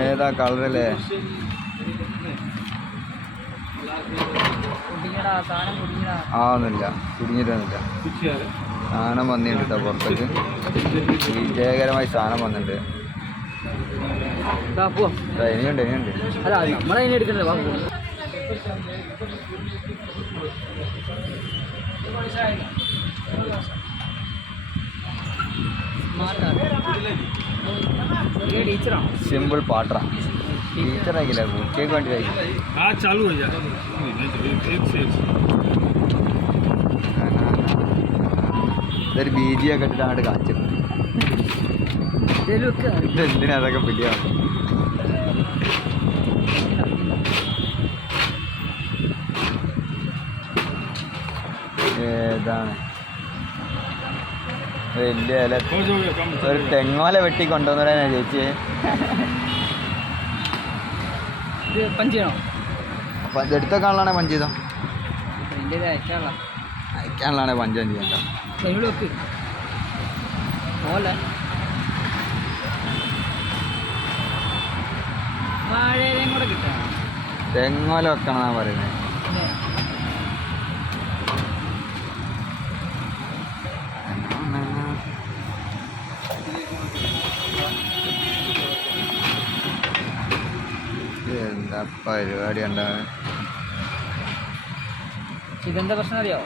ഏതാ കളറല്ലേ? ഒന്നുമില്ല, കുടുങ്ങിയിട്ടൊന്നുമില്ല. സാധനം വന്നിട്ടുണ്ട് കേട്ടോ പുറത്തേക്ക്. വിജയകരമായി സാധനം വന്നിട്ടുണ്ട്. ഇനിയുണ്ട് सिंपल पाटरा टीचर आएगी लगभग केक बन जाएगी। हाँ चालू हो जाए एक से इधर बीजिया कटिटाണ്ട് കാച്ചു എന്തിനാ അതൊക്കെ പിടിയാ? ഏതാണ് വലിയ ഇല ഒരു തെങ്ങോല വെട്ടി കൊണ്ടുവന്നേ ചേച്ചി. അപ്പം എടുത്തൊക്കെയാണെ പഞ്ച് ചെയ്തോ, അയക്കാനുള്ളതാണെ പഞ്ചം ചെയ്യണ്ട. തെങ്ങോല വെക്കണമെന്നാ പറയുന്നത്. എന്താ പരിപാടി ഉണ്ടാകും? ഇതെന്താ പ്രശ്നം അറിയോ?